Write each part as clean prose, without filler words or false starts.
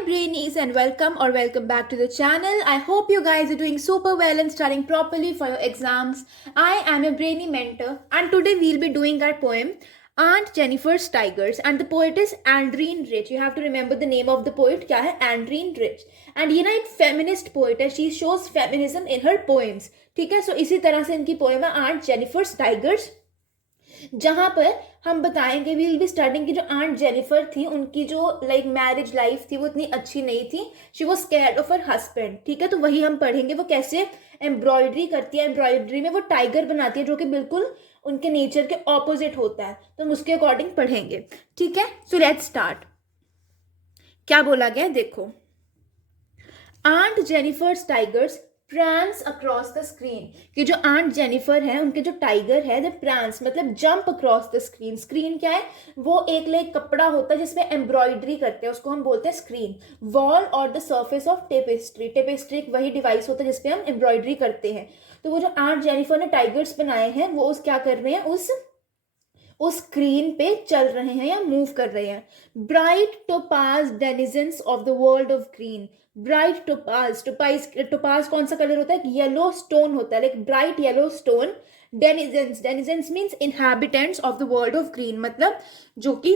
Hi Brainies and welcome back to the channel. I hope you guys are doing super well and studying properly for your exams. I am your brainy mentor and today we'll be doing our poem Aunt Jennifer's Tigers and the poet is Andreen Rich. You have to remember the name of the poet क्या है Andreen Rich. And ये ना एक feminist poet है. She shows feminism in her poems. ठीक है, so इसी तरह से इनकी poem है Aunt Jennifer's Tigers, जहां पर हम बताएंगे वी विल बी स्टार्टिंग की जो आंट जेनिफर थी उनकी जो मैरिज लाइफ थी वो इतनी अच्छी नहीं थी. She was scared of her husband. ठीक है, तो वही हम पढ़ेंगे वो कैसे एम्ब्रॉयडरी करती है. एम्ब्रॉयडरी में वो टाइगर बनाती है जो कि बिल्कुल उनके नेचर के ऑपोजिट होता है, तो हम उसके अकॉर्डिंग पढ़ेंगे. ठीक है, सो लेट्स स्टार्ट. क्या बोला गया देखो. Aunt Jennifer's tigers prance across the screen. कि जो आंट जेनिफर है उनके जो टाइगर है द प्रांस मतलब jump across the screen. Screen क्या है, वो एक कपड़ा होता है जिसमें एम्ब्रॉयडरी करते हैं, उसको हम बोलते हैं स्क्रीन. वॉल और the surface of tapestry. Tapestry एक वही डिवाइस होता है जिसपे हम एम्ब्रॉयडरी करते हैं. तो वो जो आंट जेनिफर ने टाइगर्स बनाए हैं वो उस क्या कर रहे हैं, उस स्क्रीन पे चल रहे हैं या मूव कर रहे हैं. Bright topaz denizens of the world of green. Bright topaz. Topaz कौन सा कलर होता है, येलो स्टोन होता है, like bright yellow stone. Denizens means inhabitants of the world of green, मतलब जो कि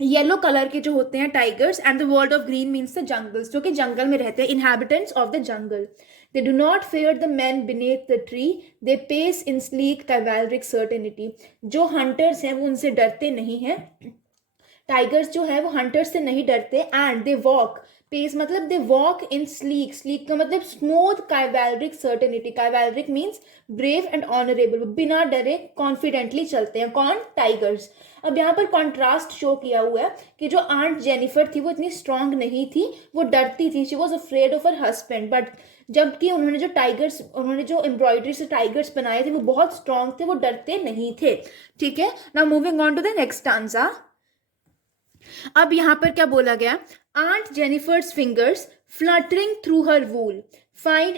येलो कलर के जो होते हैं tigers. And the world of green means the jungles, जो कि जंगल में रहते हैं. Inhabitants of the jungle. They do not fear the men beneath the tree. They pace in sleek cavalric certainty. जो हंटर्स हैं वो उनसे डरते नहीं हैं. टाइगर्स जो है वो हंटर्स से नहीं डरते. And they walk. पेस मतलब they walk in sleek. Sleek का मतलब smooth chivalric certainty. Chivalric means brave and honourable. बिना डरे कॉन्फिडेंटली चलते हैं. कौन, टाइगर्स. अब यहाँ पर कॉन्ट्रास्ट शो किया हुआ है कि जो आंट जेनिफर थी वो इतनी स्ट्रांग नहीं थी, वो डरती थी. She was afraid of her husband. But जबकि उन्होंने जो एम्ब्रॉयडरी से टाइगर्स बनाए थे वो बहुत स्ट्रांग थे, वो डरते नहीं थे. ठीक है, now moving on to the next stanza. अब यहां पर क्या बोला गया, aunt Jennifer's fingers fluttering through her wool find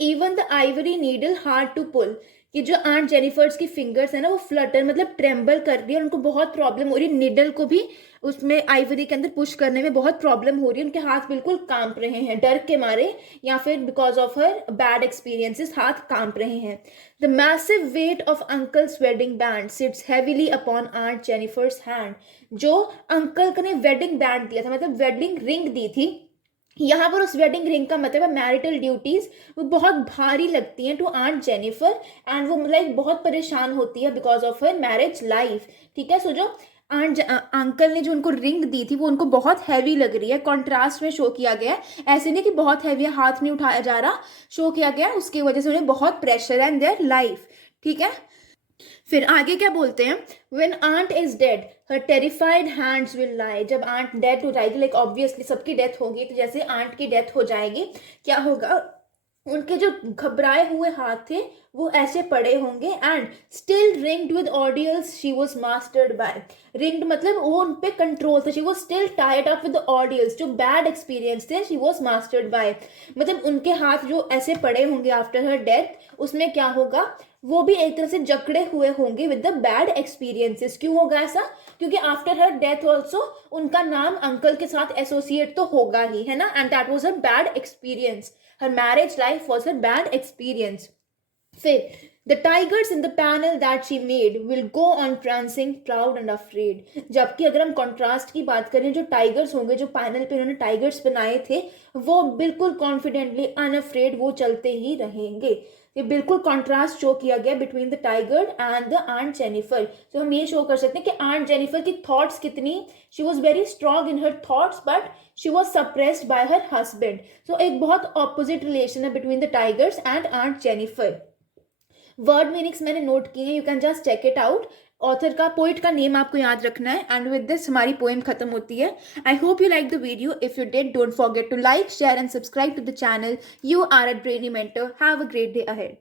even the ivory needle hard to pull. कि जो आंट जेनिफर्स की फिंगर्स है ना वो फ्लटर मतलब ट्रेम्बल कर रही है, उनको बहुत प्रॉब्लम हो रही है. निडल को भी उसमें आइवरी के अंदर पुश करने में बहुत प्रॉब्लम हो रही है. उनके हाथ बिल्कुल कांप रहे हैं डर के मारे या फिर because of her bad experiences हाथ कांप रहे हैं. The massive weight of uncle's wedding band sits heavily upon aunt Jennifer's hand. जो अंकल ने वेडिंग बैंड दिया था मतलब वेडिंग रिंग दी थी, यहाँ पर उस वेडिंग रिंग का मतलब है मैरिटल ड्यूटीज, वो बहुत भारी लगती हैं टू आंट जेनिफर. एंड वो बहुत परेशान होती है because of her marriage life. ठीक है, सो जो अंकल ने जो उनको रिंग दी थी वो उनको बहुत हैवी लग रही है. कॉन्ट्रास्ट में शो किया गया है, ऐसे नहीं कि बहुत हैवी है हाथ नहीं उठाया जा रहा, शो किया गया उसकी वजह से उन्हें बहुत प्रेशर है इन देयर लाइफ. ठीक है, फिर आगे क्या बोलते हैं, When aunt is dead, her terrified hands will lie. जब आंट डेथ हो जाएगी, लाइक ऑब्वियसली सबकी डेथ होगी, तो जैसे आंट की डेथ हो जाएगी क्या होगा, उनके जो घबराए हुए हाथ थे वो ऐसे पड़े होंगे. And still ringed with ordeals she was mastered by. Ringed मतलब वो उन पे कंट्रोल था. She was still tied up with ordeals. जो बैड एक्सपीरियंस थे शी वॉज मास्टर्ड बाय, मतलब उनके हाथ जो ऐसे पड़े होंगे आफ्टर हर डेथ, उसमें क्या होगा, वो भी एक तरह से जकड़े हुए होंगे विद द बैड एक्सपीरियंसेस. क्यों होगा ऐसा, क्योंकि आफ्टर हर डेथ ऑल्सो उनका नाम अंकल के साथ एसोसिएट तो होगा ही, है ना. And that was her bad experience. Her marriage life was her bad experience. फिर The tigers in the panel that she made will go on prancing proud and afraid. जबकि अगर हम कॉन्ट्रास्ट की बात करें, जो टाइगर्स होंगे जो पैनल पे उन्होंने टाइगर्स बनाए थे वो बिल्कुल कॉन्फिडेंटली अनअफ्रेड वो चलते ही रहेंगे. ये बिल्कुल कॉन्ट्रास्ट शो किया गया between the tiger and the aunt Jennifer. तो हम ये शो कर सकते हैं कि आंट जेनिफर की थॉट्स कितनी, she was very strong in her thoughts but she was suppressed by her husband. So एक बहुत ऑपोजिट रिलेशन है between the tigers and aunt Jennifer. Word meanings मैंने नोट किए हैं, you can just check it out. Author का, poet का name आपको याद रखना है. एंड विद दिस हमारी पोएम खत्म होती है. I hope you like the video. If you did, don't forget to like, share and subscribe to the channel. You are a brainy mentor. Have a great day ahead.